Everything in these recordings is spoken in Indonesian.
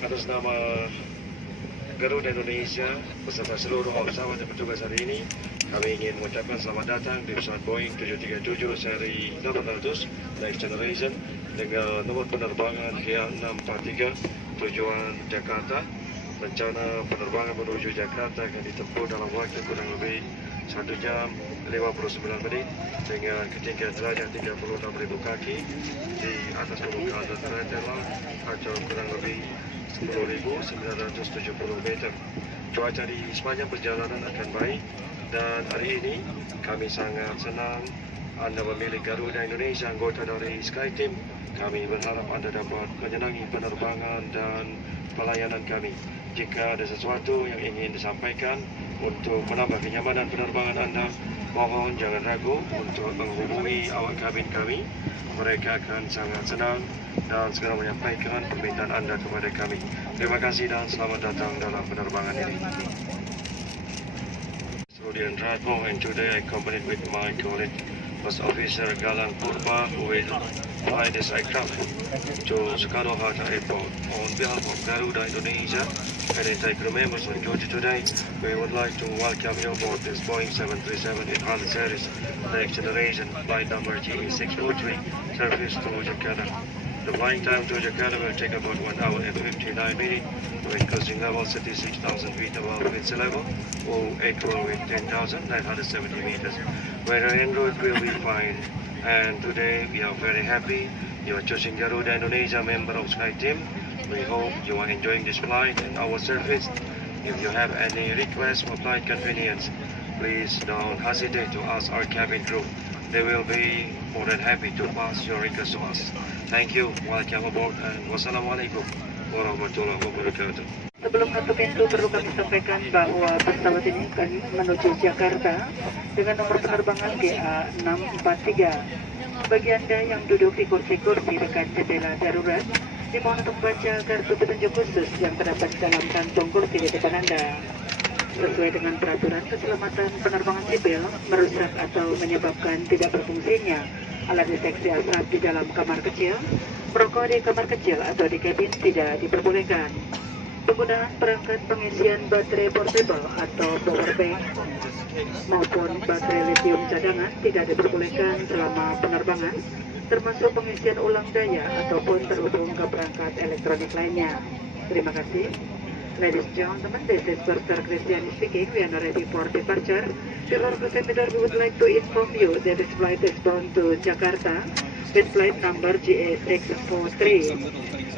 Atas nama Garuda Indonesia beserta seluruh pesawat yang bertugas hari ini, kami ingin mengucapkan selamat datang di pesawat Boeing 737 seri 800 Next Generation dengan nomor penerbangan GA643 tujuan Jakarta. Rencana penerbangan menuju Jakarta akan ditempuh dalam waktu kurang lebih 1 jam 59 menit dengan ketinggian derajat 36.000 kaki di atas permukaan darat atau kurang lebih 10.970 meter. Cuaca di sepanjang perjalanan akan baik dan hari ini kami sangat senang Anda memilih Garuda Indonesia, anggota dari SkyTeam. Kami berharap Anda dapat menyenangi penerbangan dan pelayanan kami. Jika ada sesuatu yang ingin disampaikan untuk menambah kenyamanan penerbangan Anda, mohon jangan ragu untuk menghubungi awak kabin kami. Mereka akan sangat senang dan segera menyampaikan permintaan Anda kepada kami. Terima kasih dan selamat datang dalam penerbangan ini. Rudian Radmo, and today I accompanied with my colleague, First Officer Galang Purba, who will fly this aircraft to Soekarno-Hatta Airport. On behalf of Garuda Indonesia and entire crew members on duty today, we would like to welcome you aboard this Boeing 737-800 series Next Generation flight number GE643 service to Jakarta. The flying time to Jakarta will take about 1 hour and 59 minutes with cruising level 36,000 feet above sea level or equal with 10,970 meters. Weather en route will be fine, and today we are very happy you are choosing Garuda Indonesia, member of SkyTeam. We hope you are enjoying this flight and our service. If you have any requests for flight convenience, please don't hesitate to ask our cabin crew. They will be more than happy to pass your request to us. Thank you, welcome aboard, and wassalamualaikum warahmatullahi wabarakatuh. Sebelum menutup pintu, perlu kami sampaikan bahwa pesawat ini akan menuju Jakarta dengan nomor penerbangan GA643. Bagi Anda yang duduk di kursi-kursi dekat jendela darurat, dimohon untuk membaca kartu petunjuk khusus yang terdapat dalam kantung kursi di depan Anda. Sesuai dengan peraturan keselamatan penerbangan sipil, merusak atau menyebabkan tidak berfungsinya alat deteksi asap di dalam kamar kecil, merokok di kamar kecil atau di kabin tidak diperbolehkan. Penggunaan perangkat pengisian baterai portable atau power bank maupun baterai lithium cadangan tidak diperbolehkan selama penerbangan, termasuk pengisian ulang daya ataupun terhubung ke perangkat elektronik lainnya. Terima kasih. Ladies and gentlemen, this is Bursar Christian speaking. We are now ready for departure. Before proceeding, we would like to inform you that this flight is bound to Jakarta with flight number GA643.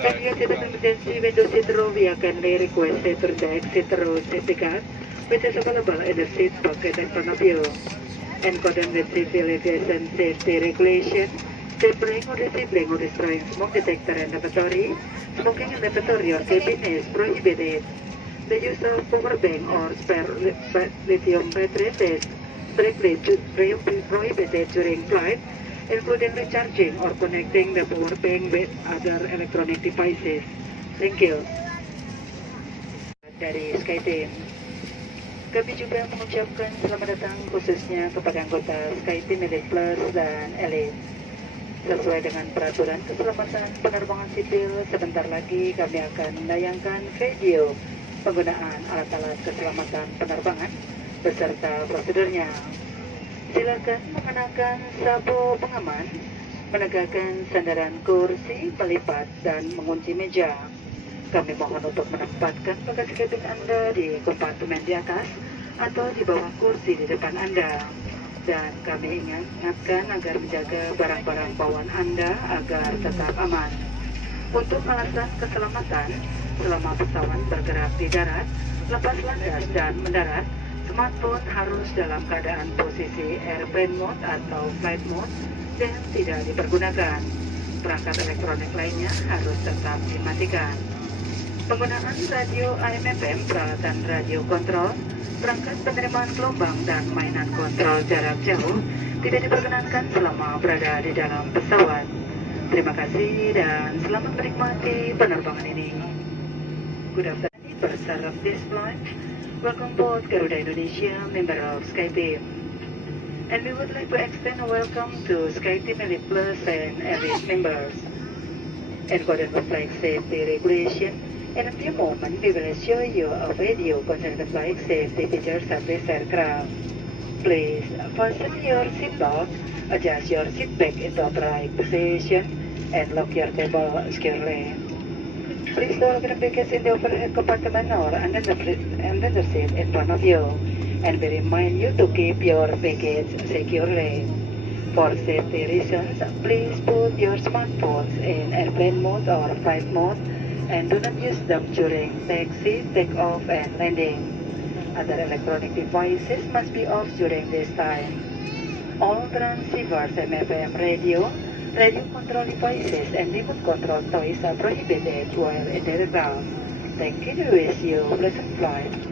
Can you see the emergency window seat row? We kindly request to turn the exit row safety card, which is available in the seat pocket in front of you. In accordance with civil aviation safety regulation, stapling or disabling or destroying smoke detector and lavatory, smoking in lavatory or cabin is prohibited. The use of power bank or spare lithium batteries is strictly prohibited during flight, including recharging or connecting the power bank with other electronic devices. Thank you. Dari SkyTeam, kami juga mengucapkan selamat datang khususnya kepada anggota SkyTeam Elite Plus dan Elite. Sesuai dengan peraturan keselamatan penerbangan sipil, sebentar lagi kami akan menayangkan video penggunaan alat-alat keselamatan penerbangan beserta prosedurnya. Silakan mengenakan sabuk pengaman, menegakkan sandaran kursi, melipat, dan mengunci meja. Kami mohon untuk menempatkan bagasi kabin Anda di kompartemen di atas atau di bawah kursi di depan Anda. Dan kami ingatkan agar menjaga barang-barang bawaan Anda agar tetap aman. Untuk alasan keselamatan, selama pesawat bergerak di darat, lepas landas dan mendarat, smartphone harus dalam keadaan posisi airplane mode atau flight mode dan tidak dipergunakan. Perangkat elektronik lainnya harus tetap dimatikan. Penggunaan radio AM/FM, peralatan radio kontrol, perangkat penerimaan gelombang dan mainan kontrol jarak jauh tidak diperkenankan selama berada di dalam pesawat. Terima kasih dan selamat menikmati penerbangan ini. Good afternoon, Bursar of this flight. Welcome aboard Garuda Indonesia, member of SkyTeam. And we would like to extend a welcome to SkyTeam Elite Plus and Elite members. In accordance with flight safety regulation, in a few moments we will show you a video concerning the flight safety features of this aircraft. Please fasten your seatbelt, adjust your seat back into upright position, and lock your table securely. Please store your baggage in the overhead compartment or under the seat in front of you, and we remind you to keep your baggage securely. For safety reasons, please put your smartphones in airplane mode or flight mode and do not use them during taxi, takeoff, and landing. Other electronic devices must be off during this time. All transceivers and FM radio control devices, and remote control toys are prohibited while in the ground. Thank you. We wish you a pleasant flight.